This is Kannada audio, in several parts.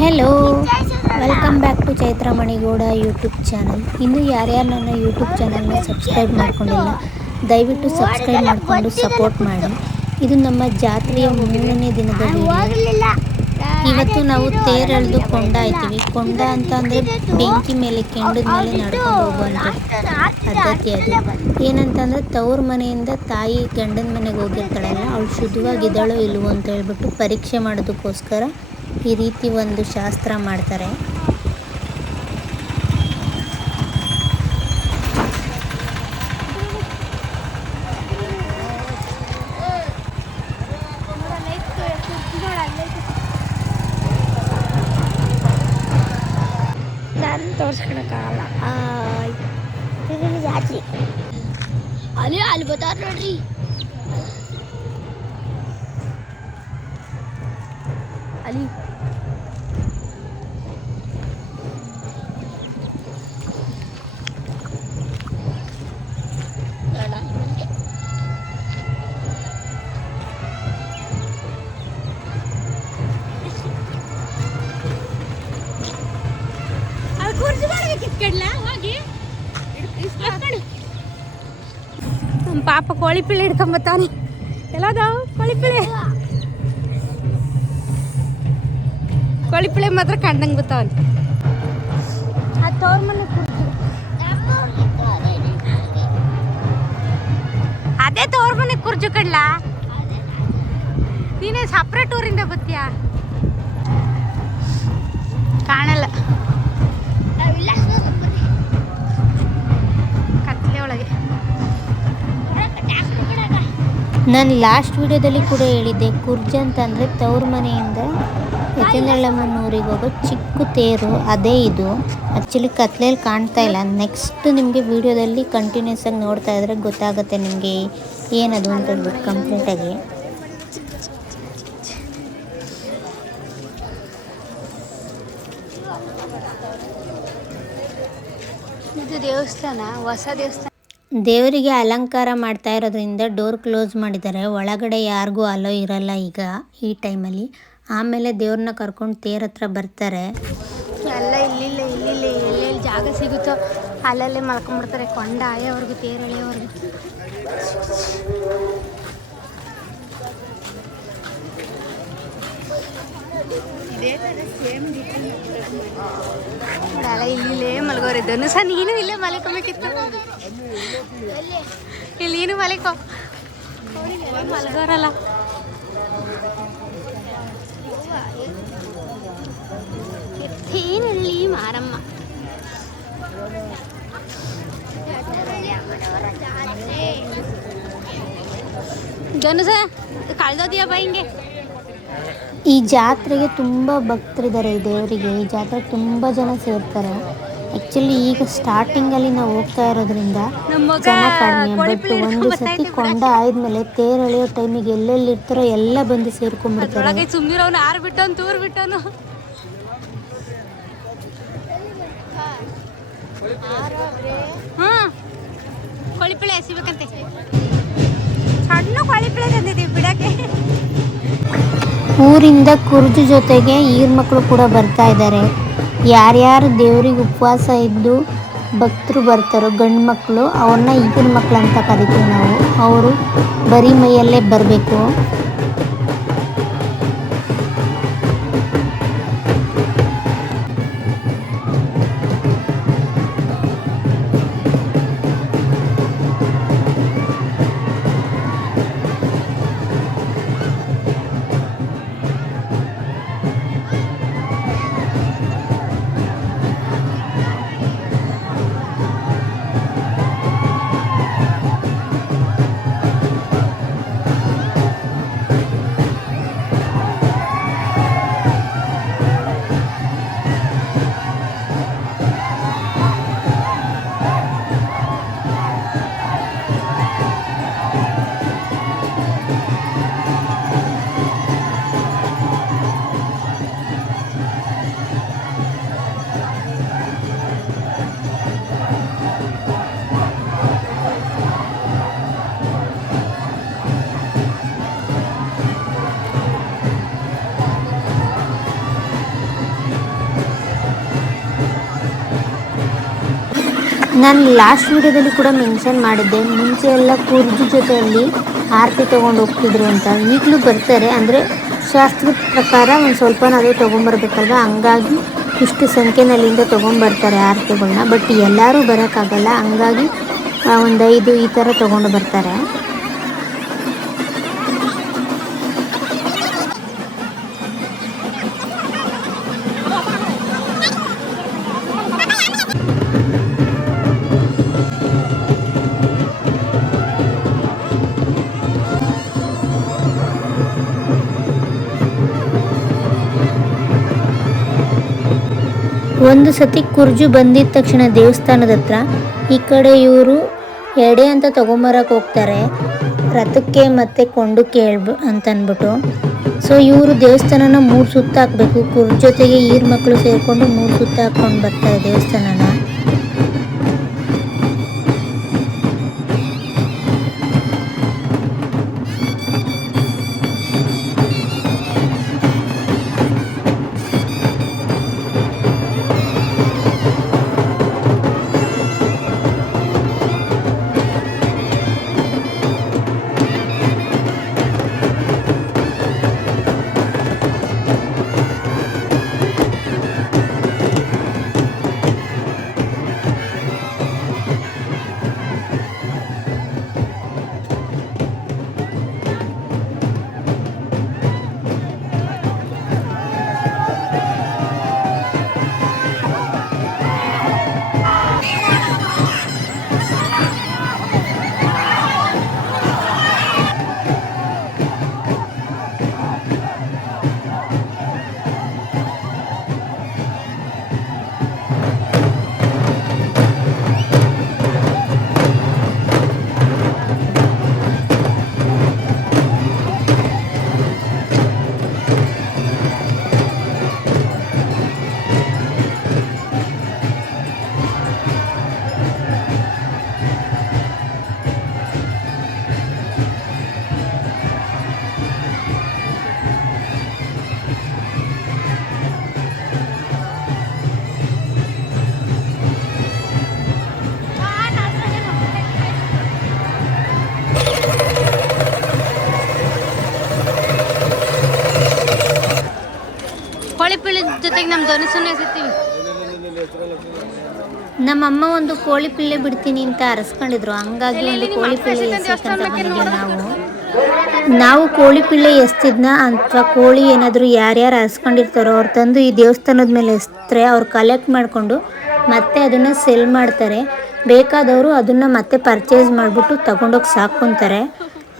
Hello, welcome back to Chaitra Manigowda YouTube channel. ಇನ್ನು ಯಾರ್ಯಾರು ನನ್ನ ಯೂಟ್ಯೂಬ್ ಚಾನಲ್ನ ಸಬ್ಸ್ಕ್ರೈಬ್ ಮಾಡ್ಕೊಂಡಿಲ್ಲ, ದಯವಿಟ್ಟು ಸಬ್ಸ್ಕ್ರೈಬ್ ಮಾಡಿಕೊಂಡು ಸಪೋರ್ಟ್ ಮಾಡಿ. ಇದು ನಮ್ಮ ಜಾತ್ರೆಯ 3ನೇ ದಿನದ ವಿಡಿಯೋ. ಇವತ್ತು ನಾವು ತೇರೆಳೆದು ಕೊಂಡ ಆಯ್ತೀವಿ. ಕೊಂಡ ಅಂತ ಅಂದರೆ ಬೆಂಕಿ ಮೇಲೆ ಕೆಂಡದ ಮೇಲೆ ನಡ್ಕೊಂಡು ಹೋಗುವಂಥ ಪದ್ಧತಿ. ಅದು ಏನಂತಂದರೆ ತವ್ರ ಮನೆಯಿಂದ ತಾಯಿ ಗಂಡನ ಮನೆಗೆ ಹೋಗಿರ್ತಾಳಲ್ಲ, ಅವಳು ಶುದ್ಧವಾಗಿದ್ದಾಳೋ ಇಲ್ವೋ ಅಂತ ಹೇಳ್ಬಿಟ್ಟು ಪರೀಕ್ಷೆ ಮಾಡೋದಕ್ಕೋಸ್ಕರ ಈ ರೀತಿ ಒಂದು ಶಾಸ್ತ್ರ ಮಾಡ್ತಾರೆ. ತೋರ್ಸ್ಕೊಳಕ್ಕಾಗಲ್ಲ. ಜಾತ್ರೆ ಅಲ್ಲಿ ಬರ್ತಾರ ನೋಡ್ರಿ. ಅಲ್ಲಿ ನಮ್ಮ ಪಾಪ ಕೋಳಿ ಪಿಳ್ಳೆ ಹಿಡ್ಕೊಂಬತ್ತಾನೆ. ಎಲ್ಲದಾವು ಕೋಳಿ ಪಿಳ್ಳೆ ಮಾತ್ರ ಕಂಡಂಗೆ ಬತ್ತಾವನ್. ತವ್ರ ಮನೆ ಅದೇ ತವ್ರ ಮನೆ ಕುರ್ಜು ಕಡ್ಲ. ನೀನೇ ಸಪ್ರೇಟ್ ಊರಿಂದ ಬತ್ತೀಯ, ಕಾಣಲ್ಲ ಕತ್ಲೆ ಒಳಗೆ. ನಾನು ಲಾಸ್ಟ್ ವಿಡಿಯೋದಲ್ಲಿ ಕೂಡ ಹೇಳಿದ್ದೆ, ಕುರ್ಜ ಅಂತಂದರೆ ತವ್ರ ಮನೆಯಿಂದ ಯಚನಳ್ಳಮ್ಮನ ಊರಿಗೆ ಹೋಗೋ ಚಿಕ್ಕ ತೇರು, ಅದೇ ಇದು. ಆ್ಯಕ್ಚುಲಿ ಕತ್ಲೆಯಲ್ಲಿ ಕಾಣ್ತಾ ಇಲ್ಲ. ನೆಕ್ಸ್ಟ್ ನಿಮಗೆ ವಿಡಿಯೋದಲ್ಲಿ ಕಂಟಿನ್ಯೂಸ್ ಆಗಿ ನೋಡ್ತಾ ಇದ್ರೆ ಗೊತ್ತಾಗುತ್ತೆ ನಿಮಗೆ ಏನದು ಅಂತ ಹೇಳ್ಬಿಟ್ಟು ಕಂಪ್ಲೀಟಾಗಿ. ಇದು ದೇವಸ್ಥಾನ, ಹೊಸ ದೇವಸ್ಥಾನ. ದೇವರಿಗೆ ಅಲಂಕಾರ ಮಾಡ್ತಾ ಇರೋದ್ರಿಂದ ಡೋರ್ ಕ್ಲೋಸ್ ಮಾಡಿದ್ದಾರೆ. ಒಳಗಡೆ ಯಾರಿಗೂ ಅಲೋ ಇರಲ್ಲ ಈಗ ಈ ಟೈಮಲ್ಲಿ. ಆಮೇಲೆ ದೇವ್ರನ್ನ ಕರ್ಕೊಂಡು ತೇರ ಹತ್ರ ಬರ್ತಾರೆ. ಎಲ್ಲ ಇಲ್ಲಿಲ್ಲ ಎಲ್ಲೆಲ್ಲಿ ಜಾಗ ಸಿಗುತ್ತೋ ಅಲ್ಲಲ್ಲೇ ಮಲ್ಕೊಂಡ್ಬಿಡ್ತಾರೆ. ಕೊಂಡ ಆಯೋವರೆಗೂ ತೇರು ಎಳೆಯೋವರೆಗೂ. ಎಲ್ಲ ಇಲ್ಲೇ ಮಲ್ಗೋರೆ. ಧನುಸ ನೀನು ಇಲ್ಲೇ ಮಲ್ಕೊಬೇಕಿತ್ತು. ಇಲ್ಲಿ ನೀನು ಮಲ್ಕೋ, ಮಲ್ಗೋರಲ್ಲ. ಎತ್ತೇನಲ್ಲಿ ಮಾರಮ್ಮ. ಧನುಸ ಕಳ್ದೋದಿಯ ಬಾ ಹಿಂಗೆ. ಈ ಜಾತ್ರೆಗೆ ತುಂಬ ಭಕ್ತರಿದ್ದಾರೆ. ಈ ದೇವರಿಗೆ ಈ ಜಾತ್ರೆಗೆ ತುಂಬ ಜನ ಸೇರ್ತಾರೆ. ಆ್ಯಕ್ಚುಲಿ ಈಗ ಸ್ಟಾರ್ಟಿಂಗಲ್ಲಿ ನಾವು ಹೋಗ್ತಾ ಇರೋದ್ರಿಂದ ಜನ ಕಡಿಮೆ. ಬಟ್ ಒಂದು ಸತಿ ಕೊಂಡ ಆದ್ಮೇಲೆ ತೇರು ಎಳೆಯೋ ಟೈಮಿಗೆ ಎಲ್ಲೆಲ್ಲಿ ಇರ್ತಾರೋ ಎಲ್ಲ ಬಂದು ಸೇರ್ಕೊಂಡ್ಬಿಡ್ತಾರೆ. ಸುಮ್ಮಿರೋನು ಆರು ಬಿಟ್ಟವನು ತೂರು ಬಿಟ್ಟವನು. ಕೊಳಿಪಿಳೆ ಎಸಿಬೇಕಂತೆ. ಸಣ್ಣ ಕೊಳಿಪಿಳೆ ತಂದಿದ್ದೀವಿ ಬಿಡಕ್ಕೆ. ಊರಿಂದ ಕುರ್ಜು ಜೊತೆಗೆ ಈರ್ ಮಕ್ಕಳು ಕೂಡ ಬರ್ತಾ ಇದ್ದಾರೆ. ಯಾರ್ಯಾರು ದೇವ್ರಿಗೆ ಉಪವಾಸ ಇದ್ದು ಭಕ್ತರು ಬರ್ತಾರೋ ಗಂಡು ಮಕ್ಕಳು, ಅವ್ರನ್ನ ಈಗಿನ ಮಕ್ಕಳು ಅಂತ ಕರಿತೀವಿ ನಾವು. ಅವರು ಬರೀ ಮೈಯಲ್ಲೇ ಬರಬೇಕು. ನಾನು ಲಾಸ್ಟ್ ವಿಡಿಯೋದಲ್ಲಿ ಕೂಡ ಮೆನ್ಷನ್ ಮಾಡಿದ್ದೆ, ಮುಂಚೆ ಎಲ್ಲ ಕುರ್ಜು ಜೊತೆಯಲ್ಲಿ ಆರತಿ ತೊಗೊಂಡು ಹೋಗ್ತಿದ್ರು ಅಂತ. ಈಗಲೂ ಬರ್ತಾರೆ, ಅಂದರೆ ಶಾಸ್ತ್ರದ ಪ್ರಕಾರ ಒಂದು ಸ್ವಲ್ಪನಾದರೂ ತೊಗೊಂಬರ್ಬೇಕಲ್ವ, ಹಂಗಾಗಿ ಇಷ್ಟು ಸಂಖ್ಯೆನಲ್ಲಿಂದ ತೊಗೊಂಬರ್ತಾರೆ ಆರತಿಗಳನ್ನ. ಬಟ್ ಎಲ್ಲರೂ ಬರೋಕ್ಕಾಗಲ್ಲ, ಹಂಗಾಗಿ ಒಂದು 5 ಈ ಥರ ತೊಗೊಂಡು ಬರ್ತಾರೆ. ಒಂದು ಸತಿ ಕುರ್ಜು ಬಂದಿದ ತಕ್ಷಣ ದೇವಸ್ಥಾನದ ಹತ್ರ ಈ ಕಡೆ ಇವರು ಎಡೆ ಅಂತ ತೊಗೊಂಬರಕ್ಕೆ ಹೋಗ್ತಾರೆ, ರಥಕ್ಕೆ ಮತ್ತು ಕೊಂಡಕ್ಕೆ ಅಂತ ಅಂದ್ಬಿಟ್ಟು. ಸೊ ಇವರು ದೇವಸ್ಥಾನನ 3 ಸುತ್ತ ಹಾಕಬೇಕು. ಕುರ್ಜು ಜೊತೆಗೆ ಈರ್ ಮಕ್ಕಳು ಸೇರಿಕೊಂಡು 3 ಸುತ್ತ ಹಾಕ್ಕೊಂಡು ಬರ್ತಾರೆ ದೇವಸ್ಥಾನನ. ಕೋಳಿ ಪಿಳ್ಳಿ ಜೊತೆಗೆ ನಮ್ಮ ಧನುಸನ್ನು ಎಸಿತೀವಿ. ನಮ್ಮಮ್ಮ ಒಂದು ಕೋಳಿ ಪಿಳ್ಳೆ ಬಿಡ್ತೀನಿ ಅಂತ ಅರಸ್ಕೊಂಡಿದ್ರು, ಹಂಗಾಗಿ ಒಂದು ಕೋಳಿ ಪಿಳ್ಳೆ ಎಸಕ್ಕಂತ ಬಂದಿದ್ದೀವಿ ನಾವು ಕೋಳಿ ಪಿಳ್ಳೆ ಎಸ್ತಿದ್ನ ಅಥವಾ ಕೋಳಿ ಏನಾದರೂ ಯಾರ್ಯಾರು ಅರಸ್ಕೊಂಡಿರ್ತಾರೋ ಅವ್ರು ತಂದು ಈ ದೇವಸ್ಥಾನದ ಮೇಲೆ ಎಸ್ತರೆ ಅವ್ರು ಕಲೆಕ್ಟ್ ಮಾಡಿಕೊಂಡು ಮತ್ತೆ ಅದನ್ನು ಸೆಲ್ ಮಾಡ್ತಾರೆ. ಬೇಕಾದವರು ಅದನ್ನು ಮತ್ತೆ ಪರ್ಚೇಸ್ ಮಾಡಿಬಿಟ್ಟು ತಗೊಂಡೋಗಿ ಸಾಕ್ಕೊತಾರೆ.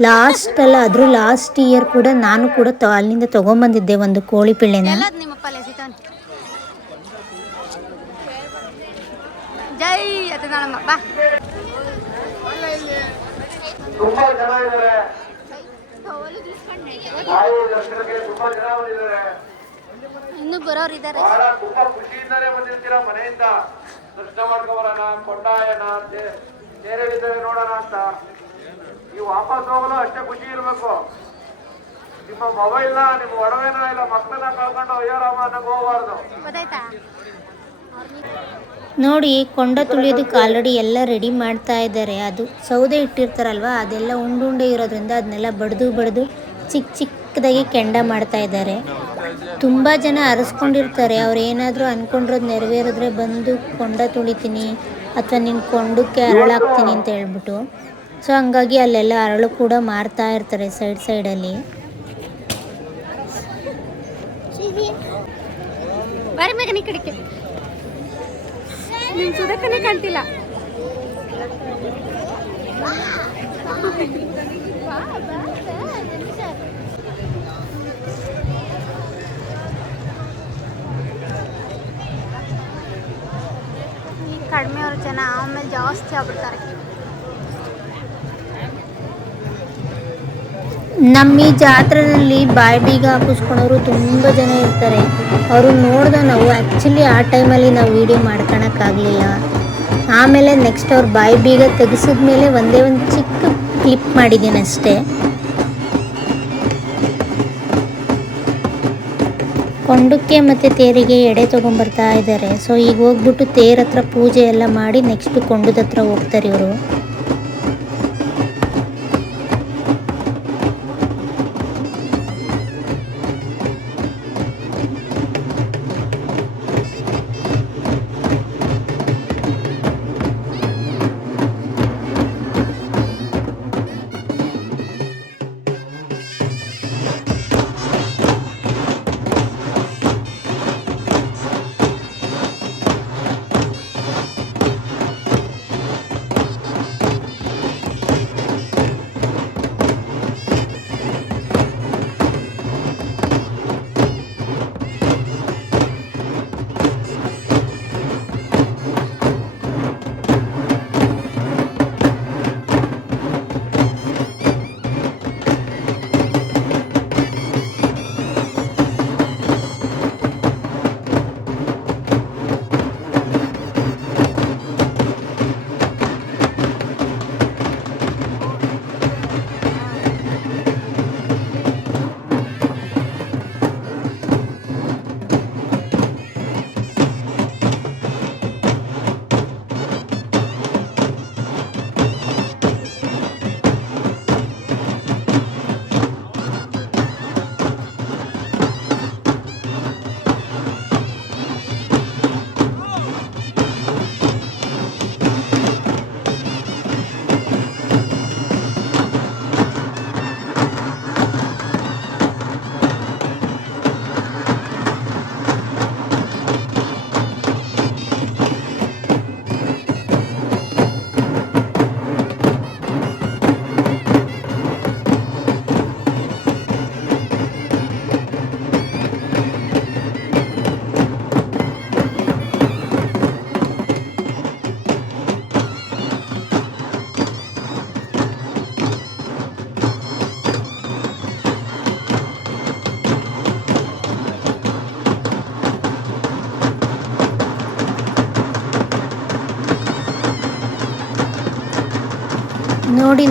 ಲಾಸ್ಟ್ ಇಯರ್ ಕೂಡ ನಾನು ಕೂಡ ಅಲ್ಲಿಂದ ತೊಗೊಂಬಂದಿದ್ದೆ ಒಂದು ಕೋಳಿ ಪಿಳ್ಳೆನ. ಜೈ ಅತನಾಳಮ್ಮ ಬಾ. ತುಂಬಾ ಜನ ಇದ್ದಾರೆ, ಇನ್ನೂ ಬರೋರು ಇದ್ದಾರೆ. ಬಹಳ ತುಂಬಾ ಖುಷಿಯಿಂದಾನೇ ಬಂದಿರ್ತೀರಾ ಮನೆಯಿಂದ. ದರ್ಶನ ಮಾಡ್ಕೊಬರೋಣ, ಕೊಂಡಾಯನ ತೇರೇಳಿದ್ದೇವೆ ನೋಡೋಣ ಅಂತ. ನೀವು ವಾಪಸ್ ಹೋಗಲು ಅಷ್ಟೇ ಖುಷಿ ಇರ್ಬೇಕು. ನಿಮ್ಮ ಮೊಬೈಲ್ನ, ನಿಮ್ಮ ಒಡವೆನ ಇಲ್ಲ ಮಕ್ಕಳನ್ನ ಕಳ್ಕೊಂಡು ಅಯ್ಯೋ ರಾಮ ಅನ್ನಕ್ಕೆ ಹೋಗಬಾರ್ದು. ಗೊತ್ತಾಯ್ತಾ? ನೋಡಿ, ಕೊಂಡ ತುಳಿಯೋದಕ್ಕೆ ಆಲ್ರೆಡಿ ಎಲ್ಲ ರೆಡಿ ಮಾಡ್ತಾ ಇದ್ದಾರೆ. ಅದು ಸೌದೆ ಇಟ್ಟಿರ್ತಾರಲ್ವ, ಅದೆಲ್ಲ ಉಂಡುಂಡೆ ಇರೋದ್ರಿಂದ ಅದನ್ನೆಲ್ಲ ಬಡ್ದು ಚಿಕ್ಕದಾಗಿ ಕೆಂಡ ಮಾಡ್ತಾ ಇದ್ದಾರೆ. ತುಂಬ ಜನ ಅರಸ್ಕೊಂಡಿರ್ತಾರೆ, ಅವ್ರು ಏನಾದರೂ ಅಂದ್ಕೊಂಡಿರೋದು ನೆರವೇರಿದ್ರೆ ಬಂದು ಕೊಂಡ ತುಳಿತೀನಿ ಅಥವಾ ನಿನ್ನ ಕೊಂಡಕ್ಕೆ ಅರಳಾಕ್ತೀನಿ ಅಂತ ಹೇಳ್ಬಿಟ್ಟು. ಸೊ ಹಂಗಾಗಿ ಅಲ್ಲೆಲ್ಲ ಅರಳು ಕೂಡ ಮಾರ್ತಾ ಇರ್ತಾರೆ ಸೈಡಲ್ಲಿ. ಬಾರಿ ಮೇಘ ನೀ ಕಡಿಕೆ ನಿಮ್ ಸುದಕ್ಕನೇ ಕಾಣ್ತಿಲ್ಲ. ಈಗ ಕಡಿಮೆ ಅವ್ರ ಜನ, ಆಮೇಲೆ ಜಾಸ್ತಿ ಆಗ್ಬಿಡ್ತಾರೆ. ನಮ್ಮ ಈ ಜಾತ್ರೆಯಲ್ಲಿ ಬಾಯಿ ಬೀಗ ಹಾಕಿಸ್ಕೊಳೋರು ತುಂಬ ಜನ ಇರ್ತಾರೆ. ಅವರು ನೋಡ್ದೆ ನಾವು ಆ್ಯಕ್ಚುಲಿ ಆ ಟೈಮಲ್ಲಿ ನಾವು ವೀಡಿಯೋ ಮಾಡ್ಕೊಳಕ್ಕಾಗಲಿಲ್ಲ. ಆಮೇಲೆ ನೆಕ್ಸ್ಟ್ ಅವ್ರು ಬಾಯಿ ಬೀಗ ತೆಗೆಸಿದ್ಮೇಲೆ ಒಂದೇ ಒಂದು ಚಿಕ್ಕ ಕ್ಲಿಪ್ ಮಾಡಿದ್ದೀನಿ ಅಷ್ಟೇ. ಕೊಂಡಕ್ಕೆ ಮತ್ತು ತೇರಿಗೆ ಎಡೆ ತೊಗೊಂಬರ್ತಾ ಇದ್ದಾರೆ. ಸೊ ಈಗ ಹೋಗ್ಬಿಟ್ಟು ತೇರ ಹತ್ರ ಪೂಜೆ ಎಲ್ಲ ಮಾಡಿ ನೆಕ್ಸ್ಟ್ ಕೊಂಡದ ಹತ್ರ ಹೋಗ್ತಾರೆ ಇವರು.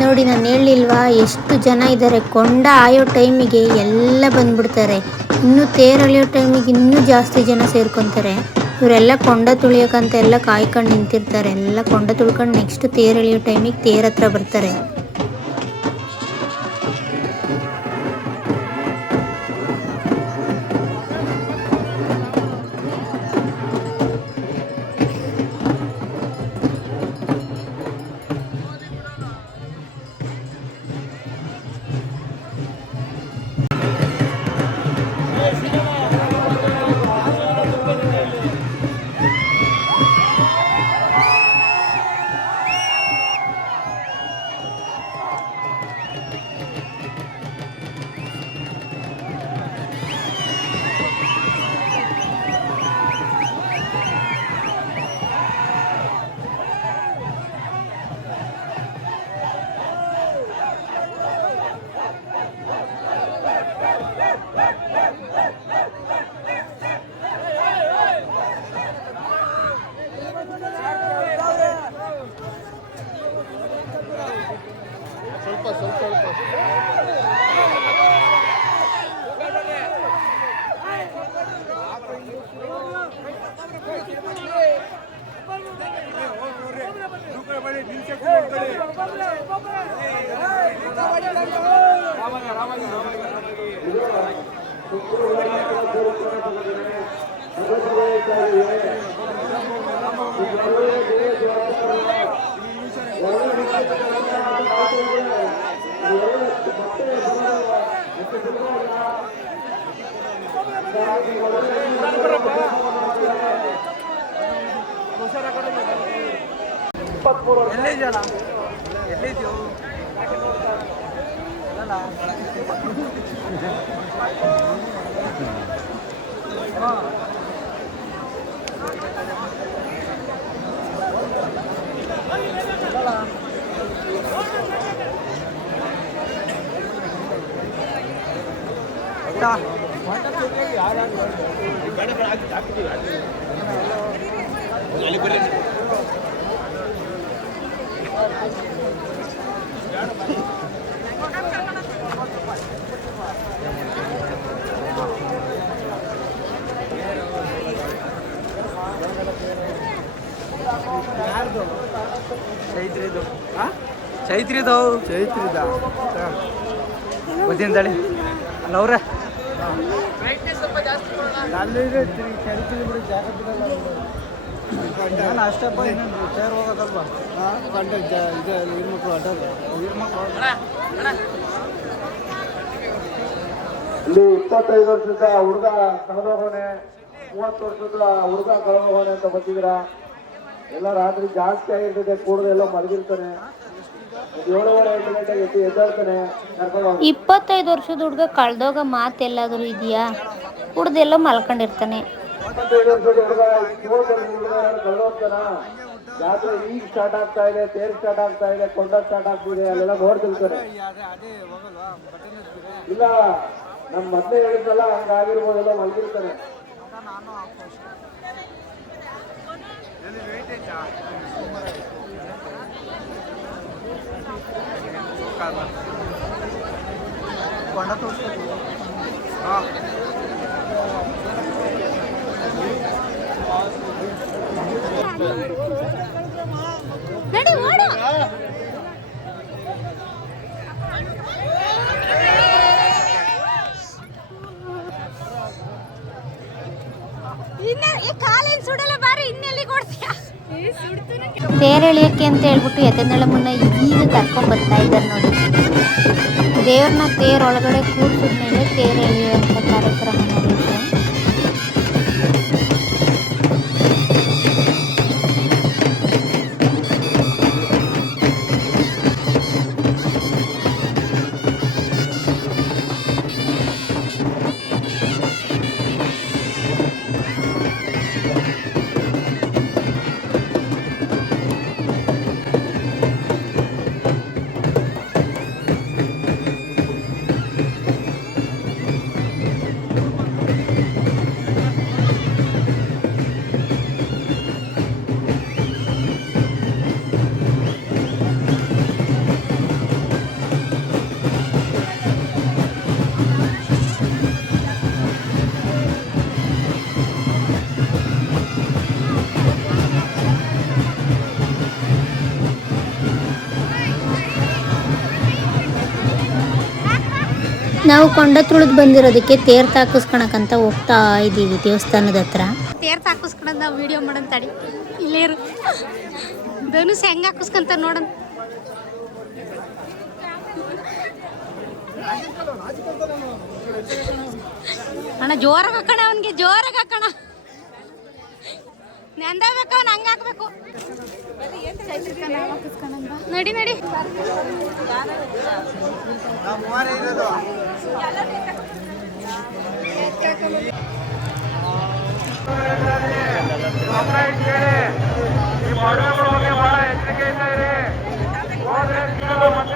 ನೋಡಿ ನಾನು ಹೇಳಿಲ್ವಾ ಎಷ್ಟು ಜನ ಇದ್ದಾರೆ. ಕೊಂಡ ಆಯೋ ಟೈಮಿಗೆ ಎಲ್ಲ ಬಂದ್ಬಿಡ್ತಾರೆ. ಇನ್ನು ತೇರಳಿಯೋ ಟೈಮಿಗೆ ಇನ್ನೂ ಜಾಸ್ತಿ ಜನ ಸೇರ್ಕೊತಾರೆ. ಇವರೆಲ್ಲ ಕೊಂಡ ತುಳಿಯೋಕ್ಕಂತ ಎಲ್ಲ ಕಾಯ್ಕೊಂಡು ನಿಂತಿರ್ತಾರೆ. ಎಲ್ಲ ಕೊಂಡ ತುಳ್ಕೊಂಡು ನೆಕ್ಸ್ಟ್ ತೇರಳಿಯೋ ಟೈಮಿಗೆ ತೇರ ಹತ್ರ ಬರ್ತಾರೆ. ಚೈತ್ರಿದು ಗೊತ್ತಿನ ತಳಿ ಅಲ್ಲ ಅವ್ರೆ ಅಷ್ಟಪ್ಪ ಚೇರ್ ಹೋಗೋದಲ್ವಾ ಇಲ್ಲಿ 25 ವರ್ಷದ ಹುಡುಗ ಕಳೆದೋಗೋನೆ 30 ವರ್ಷದ ಹುಡುಗ ಕಳೆದೋಗೋನೆ ಅಂತ ಬಂದಿದ್ದೀರಾ. ಎಲ್ಲ ರಾತ್ರಿ ಜಾಸ್ತಿ ಆಗಿರ್ತದೆ, ಕೂಡದ ಎಲ್ಲ ಮಲಗಿರ್ತಾನೆ. 7:30 ಗಂಟೆಗೆ ಎದ್ದೇಳ್ತಾನೆ. 25 ವರ್ಷದ ಹುಡುಗ ಕಳ್ದೋಗ ಮಾತೆಲ್ಲಾದರೂ ಇದೆಯಾ? ಕುಡ್ದೆಲ್ಲೋ ಮಲ್ಕೊಂಡಿರ್ತಾನೆ. 25 ವರ್ಷದ ಹುಡುಗ ಕಳೆದೋಗ್ತಾನ. ಜಾತ್ರೆ ಈಗ ಸ್ಟಾರ್ಟ್ ಆಗ್ತಾ ಇದೆ, ತೇರು ಸ್ಟಾರ್ಟ್ ಆಗ್ತಾ ಇದೆ, ಕೊಂಡ ಸ್ಟಾರ್ಟ್ ಆಗ್ತಿದೆ, ಅಲ್ಲೆಲ್ಲ ನೋಡ್ತಿರ್ತಾರೆ. ಇಲ್ಲ ನಮ್ ಮೊದ್ಲೇ ಹೇಳಿದ್ನಲ್ಲ, ಹಂಗಾಗಿರ್ಬೋದೆಲ್ಲ ಮಲಗಿರ್ತಾನೆ. ನಡಿ ಓಡು. ಕಾಲೇನ್ ಸುಡಲ್ಲ ಬಾರಿ, ಇನ್ನೆಲ್ಲಿ ಕೊಡ್ತೀಯ? ತೇರು ಎಳಿಯಕ್ಕೆ ಅಂತ ಹೇಳ್ಬಿಟ್ಟು ಎತ್ತನೆಲ್ಲ ಮುನ್ನ ಈಗ ಕರ್ಕೊಂಡ್ ಬರ್ತಾ ಇದ್ದಾರೆ ನೋಡಿ. ದೇವ್ರನ್ನ ತೇರೊಳಗಡೆ ಕೂರಿಸಿದ್ಮೇಲೆ ತೇರು ಎಳೆಯುವಂಥ ಕಾರ್ಯಕ್ರಮ ನಡೆಯುತ್ತೆ. ನಾವು ಕೊಂಡ ತುಳಿದು ಬಂದಿರೋದಕ್ಕೆ ತೇರು ತಾಕಿಸ್ಕೊಳಕಂತ ಹೋಗ್ತಾ ಇದ್ದೀವಿ ದೇವಸ್ಥಾನದ ಹತ್ರ. ತೇರ್ ಹಾಕಿಸ್ಕೊಂಡ್ ನಾವು ವಿಡಿಯೋ ಮಾಡೋಣ ತಡಿ. ಇಲ್ಲೇರು ಧನುಸ್ ಹೆಂಗೆ ಹಾಕಿಸ್ಕೊಂತ ನೋಡೋಣ. ಅಣ್ಣ ಜೋರಾಗಿ ಹಾಕೋಣ, ಅವನಿಗೆ ಜೋರಾಗಿ ಹಾಕೋಣ. ನೆಂದಬೇಕು, ಅವ್ನು ಹಂಗೆ ಹಾಕ್ಬೇಕು. ನಡಿ ನಡಿ.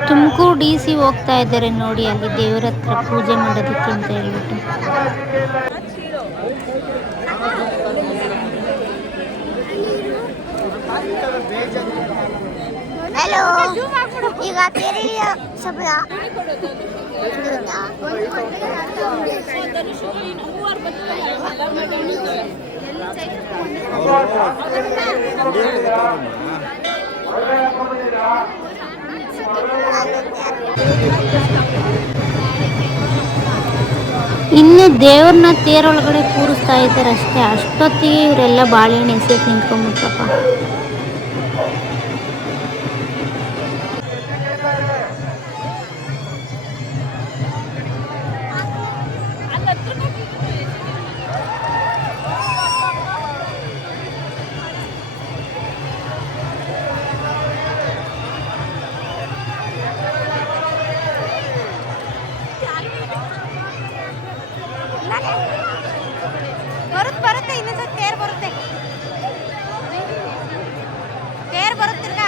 ತುಮಕೂರು DC ಹೋಗ್ತಾ ಇದ್ದಾರೆ ನೋಡಿ, ಅಲ್ಲಿ ದೇವರ ಹತ್ರ ಪೂಜೆ ಮಾಡೋದಕ್ಕೆ ಅಂತ ಹೇಳ್ಬಿಟ್ಟು. ಹಲೋ, ಈಗ ತೇರಿಯ ಶಬ್ದ ಇನ್ನು ದೇವ್ರನ್ನ ತೇರೊಳಗಡೆ ಕೂರಿಸ್ತಾ ಇದ್ದಾರೆ ಅಷ್ಟೇ. ಅಷ್ಟೊತ್ತಿಗೆ ಇವರೆಲ್ಲ ಬಾಳೆಹಣ್ಣು ಎಸೆಯಕ್ಕೆ ನಿಂತ್ಕೊಂಡ್ಬಿಟ್ರಪ್ಪ. ಬರುತ್ತೆ ಇನ್ನೊಂದ್ಸತಿ ತೇರ್ ಬರುತ್ತೆ, ತೇರ್ ಬರುತ್ತಿರ್ಗ.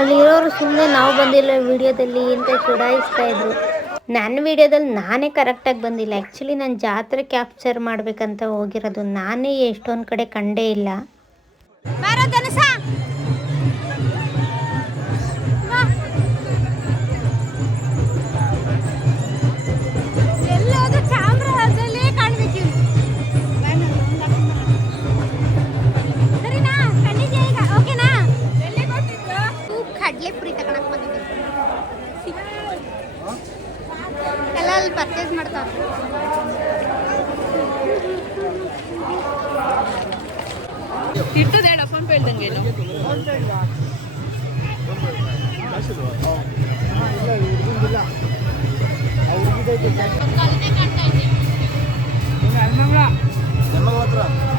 ಅಲ್ಲಿರೋರು ಸುಮ್ಮನೆ ನಾವು ಬಂದಿಲ್ಲ ವಿಡಿಯೋದಲ್ಲಿ ಅಂತ ಚುಡಾಯಿಸ್ತಾ ಇದ್ರು. ನನ್ನ ವಿಡಿಯೋದಲ್ಲಿ ನಾನೇ ಕರೆಕ್ಟಾಗಿ ಬಂದಿಲ್ಲ. ಆ್ಯಕ್ಚುಲಿ ನಾನು ಜಾತ್ರೆ ಕ್ಯಾಪ್ಚರ್ ಮಾಡಬೇಕಂತ ಹೋಗಿರೋದು, ನಾನೇ ಎಷ್ಟೊಂದು ಕಡೆ ಕಂಡೇ ಇಲ್ಲ. ಕಡಲೆಪುರಿ ತಗೊಳಕ್ ಬಂದಿದ್ದೀವಿ. ಎಲ್ಲ ಅಲ್ಲಿ ಪರ್ಚೇಸ್ ಮಾಡ್ತಾರೆ. ಇರ್ತದೆ ಫೋನ್ ಪೇ ಇಲ್ದಂಗೆ ಏನು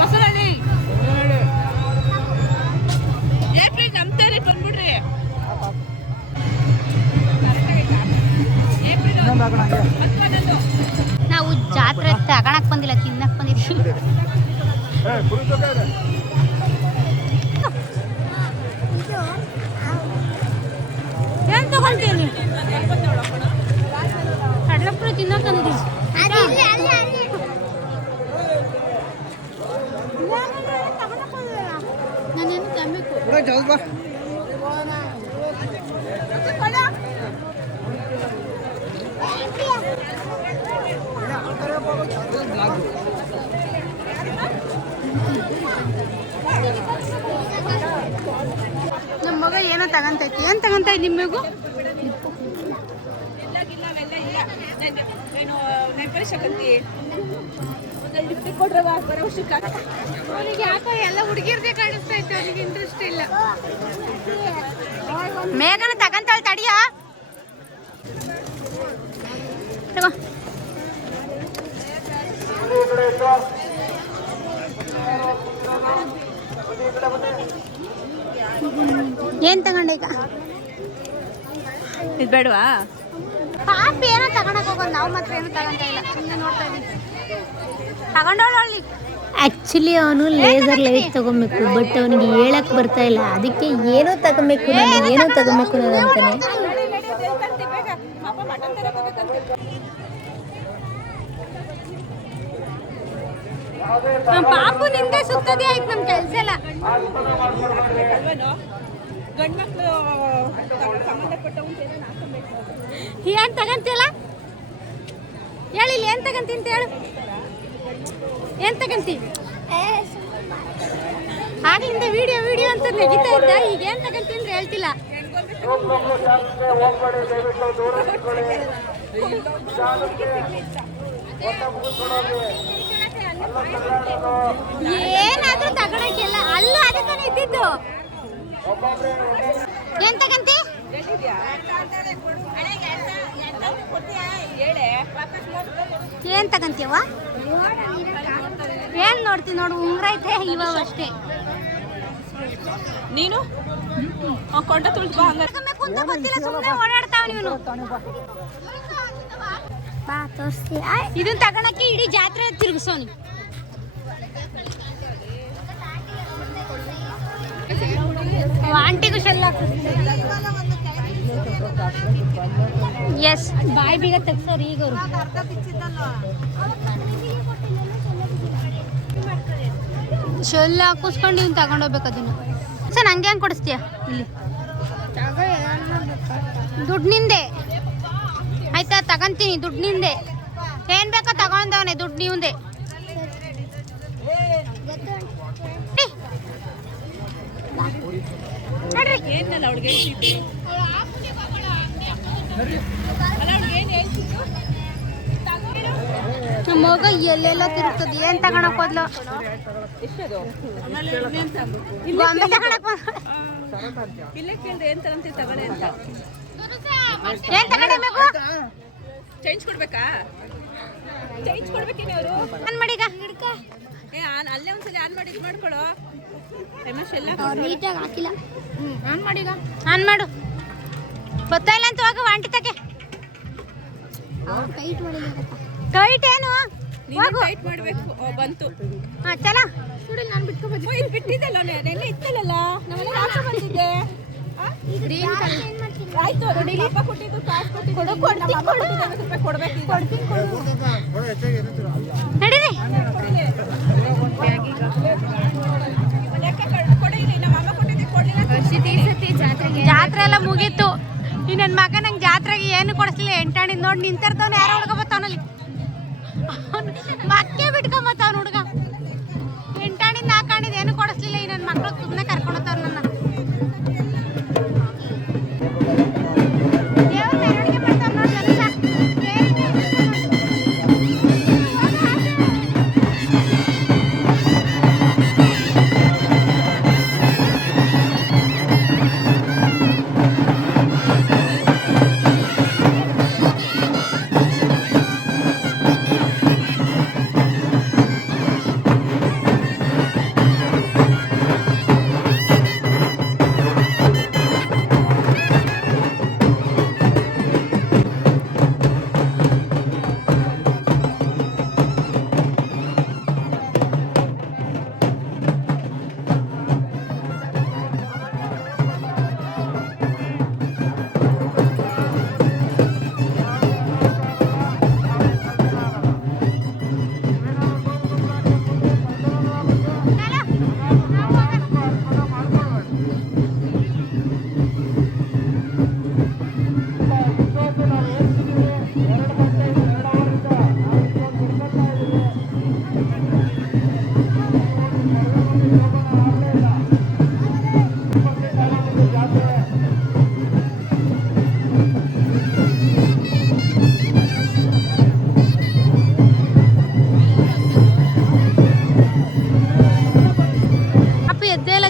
ಬಸವಳ್ಳಿ ಏಪ್ರಿಲ್ ನಮ್ತೇರಿ ಬಂದ್ಬಿಡ್ರಿ. ನಾವು ಜಾತ್ರೆ ತಗೊಳಕ್ ಬಂದಿಲ್ಲ, ತಿನ್ನಕ್ ಬಂದಿದ್ದೀವಿ. ಏನ್ ತಗೊಂತೀನಿ? ಕಡಲೆಪುರಿ ತಿನ್ನಕ್ ತಂದಿದ್ದೀವಿ. ನಾನೇನು ತರಬೇಕು. ನಮ್ಮ ಮಗ ಏನೋ ತಗಂತೈತಿ. ಏನ್ ತಗಂತ ನಿಮ್ಮ ಮಗು? ಅವನಿಗೆ ಯಾಕೋ ಎಲ್ಲ ಹುಡುಗಿರ್ದೇ ಕಾಣಿಸ್ತೈತೆ, ಅವನಿಗೆ ಇಂಟ್ರೆಸ್ಟ್ ಇಲ್ಲ. ಮೇಘನ ತಗಂತಾಳ ತಡಿಯ. ಏನ್ ತಗೊಂಡೆ ಈಗ? ಇದು ಬೇಡವಾ? ಪಾಪ ಏನೋ ತಗೊಳಕ್ ಹೋಗೋದು, ನಾವು ಮಾತ್ರ ಏನೋ ತಗೊಂತ ಇಲ್ಲ, ಸುಮ್ಮನೆ ನೋಡ್ತಾ ಇದೀವಿ. ತಗೊಂಡೋಳಿ. ಆ್ಯಕ್ಚುಲಿ ಅವನು ಲೇಸರ್ ಲೈಟ್ ತಗೊಬೇಕು, ಬಟ್ ಅವನಿಗೆ ಹೇಳಕ್ ಬರ್ತಾ ಇಲ್ಲ. ಅದಕ್ಕೆ ಏನೋ ತಗೊಬೇಕು ನಾನು, ಏನೋ ತಗೊಬೇಕು ನಾನು ಅಂತಾನೆ. ನಮ್ಮ ಪಾಪು ನಿಂದೆ ಸುತ್ತದೇ ಆಯ್ತು, ನಮ್ ಕೆಲ್ಸ ಎಲ್ಲ. ಏನ್ ತಗಂತಿಲ್ಲ ಹೇಳಿ, ಏನ್ ತಗಂತಿ ಅಂತ ಹೇಳು. ಏನ್ ತಗಂತಿ? ಆಗಿಂದ ವಿಡಿಯೋ ಅಂತ ನೆಗಿತಾ ಇದ್ದ, ಈಗ ಏನ್ ತಗಂತಿ ಅಂದ್ರೆ ಹೇಳ್ತಿಲ್ಲ. ಏನಾದ್ರೂ ತಗೊಳಕ್ಕೆಲ್ಲ ಅಲ್ಲೂ ಅದೇ ತಾನೇ ಇದ್ದಿದ್ದು. ಏನ್ ತಗಂತಿ? ಏನ್ ತಗಂತೀವ? ಏನ್ ನೋಡ್ತಿ ನೋಡು, ಉಂಗ್ರ ಐತೆ ಇವಾಗ ಅಷ್ಟೇ. ನೀನು ಕೊಂಡ ತುಳಿದು ಬಾ. ಹಂಗ ಕುಂತ ಗೊತ್ತಿಲ್ಲ, ಸುಮ್ಮನೆ ಓಡಾಡ್ತಾವ ನೀನು. ಇದನ್ನ ತಗೊಳಕ್ಕೆ ಇಡೀ ಜಾತ್ರೆ ತಿರುಗಿಸೋನಿ. ಆಂಟಿಗೂ ಶೆಲ್ಲ. ಎಸ್, ಬಾಯಿ ಬೀಗ ತೆಗ್ಸೋರು ಈಗ ಅವರು. ಶೆಲ್ಲ ಹಾಕಿಸ್ಕೊಂಡು ಇವ್ನು ತಗೊಂಡೋಗ್ಬೇಕು ಅದನ್ನು. ಸರ್ ನಂಗೆ ಹೆಂಗೆ ಕೊಡಿಸ್ತೀಯ? ಇಲ್ಲಿ ದುಡ್ಡು ನಿಂದೆ ಆಯ್ತಾ? ತಗೊಂತೀನಿ, ದುಡ್ಡು ನಿಂದೆ. ಏನ್ ಬೇಕೋ ತಗೊಂಡವನೆ, ದುಡ್ಡು ನೀವಂದೆ. ಏನಲ್ಲ ಅವ್ಳಿಗೆ ನಮ್ಮ ಮಗ ಎಲ್ಲೆಲ್ಲ ತಿರುಗ್ತದೆ. ಏನ್ ತಗೊಳಕ್ ಹೋದ್ಲು? ಗೊಂಬೆ ತಗೊಳಕ್ ಇಲ್ಲೇ ಕೇಳಿದ್ರೆ ಏನ್ ತಗೊಂತೀವಿ ತಗೊಳ್ಳಿ ಅಂತ. ಏನ್ ತಗೊಂಡೆ ಮಗು? ಚೇಂಜ್ ಕೊಡ್ಬೇಕಾ? ಚೇಂಜ್ ಕೊಡ್ಬೇಕೇನೆ ಅವರು. ಆನ್ ಮಾಡೀಗ. ಅಲ್ಲೇ ಒಂದ್ಸಲ ಆನ್ ಮಾಡಿ ಇದು ಮಾಡ್ಕೊಳ್ಳೋ. ನೀಟಾಗಿ ಹಾಕಿಲ್ಲ. ಆನ್ ಮಾಡೀಗ. ಆನ್ ಮಾಡು. ಗೊತ್ತಾ ಇಲ್ಲ ಅಂತ ಹೋಗು ಆಂಟಿ ತಗೆ. ಟೈಟ್ ಏನು? ಟೈಟ್ ಮಾಡ್ಬೇಕು. ಬಂತು. ಹಾ ಚಲ. ಸುಡಿ ನಾನು ಬಿಟ್ಕೊಬೋದು. ಬಿಟ್ಟಿದ್ದಲ್ಲ ನೆನ್ನೆ ಇತ್ತಲ್ಲ, ನಮ್ಮನೆ ಹಾಕಿ ಬಂದಿದ್ದೆ. ಆಯ್ತು ನೋಡಿ ಅಪ್ಪ ಕೊಟ್ಟಿದ್ದು ಕಾಸು ಕೊಟ್ಟಿದ್ದು ಕೊಡ್ಬೇಕು ನಡೀರಿ ಜಾತ್ರೆ ಎಲ್ಲ ಮುಗೀತು. ಈ ನನ್ನ ಮಗ ನಂಗೆ ಜಾತ್ರೆಗೆ ಏನು ಕೊಡಿಸ್ಲಿಲ್ಲ. ಎಂಟಾಣಿದ್ ನೋಡಿ ನಿಂತಿರ್ತಾವನು, ಯಾರೋ ಹುಡುಗ ಬರ್ತಾವನಲ್ಲಿ ಮಕ್ಕೆ ಬಿಟ್ಕೊಂಬತ್ತಾವನು ಹುಡುಗ. ಎಂಟಾಣಿದ್ ನಾಲ್ಕಾಣಿದ್ ಏನು ಕೊಡಿಸ್ಲಿಲ್ಲ. ಈ ನನ್ನ ಮಕ್ಳು ಸುಮ್ಮನೆ ಕರ್ಕೊಂಡೋಗ್ತಾವ ನನ್ನ. ದೇವ್ರ ಮೆರವಣಿಗೆ ಮಾಡ್ತಾವ ನೋಡಿ ಜನ.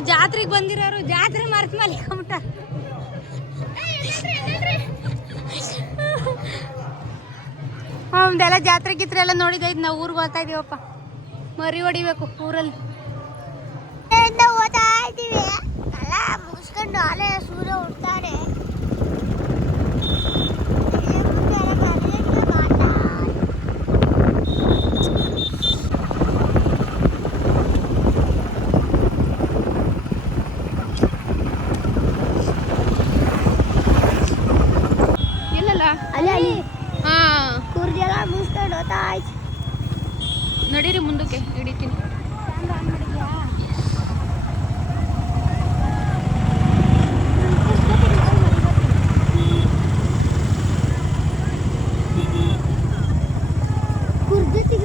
ಜಾತ್ರೆಗೆ ಬಂದಿರೋರು ಜಾತ್ರೆ ಮರ್ತ ಮಲ್ಕೊಂಬಿಟ್ಟಾರ. ಅವನ್ದೆಲ್ಲ ಜಾತ್ರೆ ಗಿತ್ರೆ ಎಲ್ಲ ನೋಡಿದೈದು. ನಾವು ಊರಿಗೆ ಹೋಗ್ತಾ ಇದೀವಪ್ಪ. ಮರಿ ಹೊಡಿಬೇಕು ಊರಲ್ಲಿ. ಓದ್ತಾ ಇದೀವಿ ಎಲ್ಲ ಮುಗಿಸ್ಕೊಂಡು ಅಲ್ಲೇ ಸೂರ್ಯ ಉಡ್ತಾರೆ. ನಡೀರಿ ಮುಂದಕ್ಕೆ ಹಿಡಿತೀನಿ. ಕುರ್ಜತಿ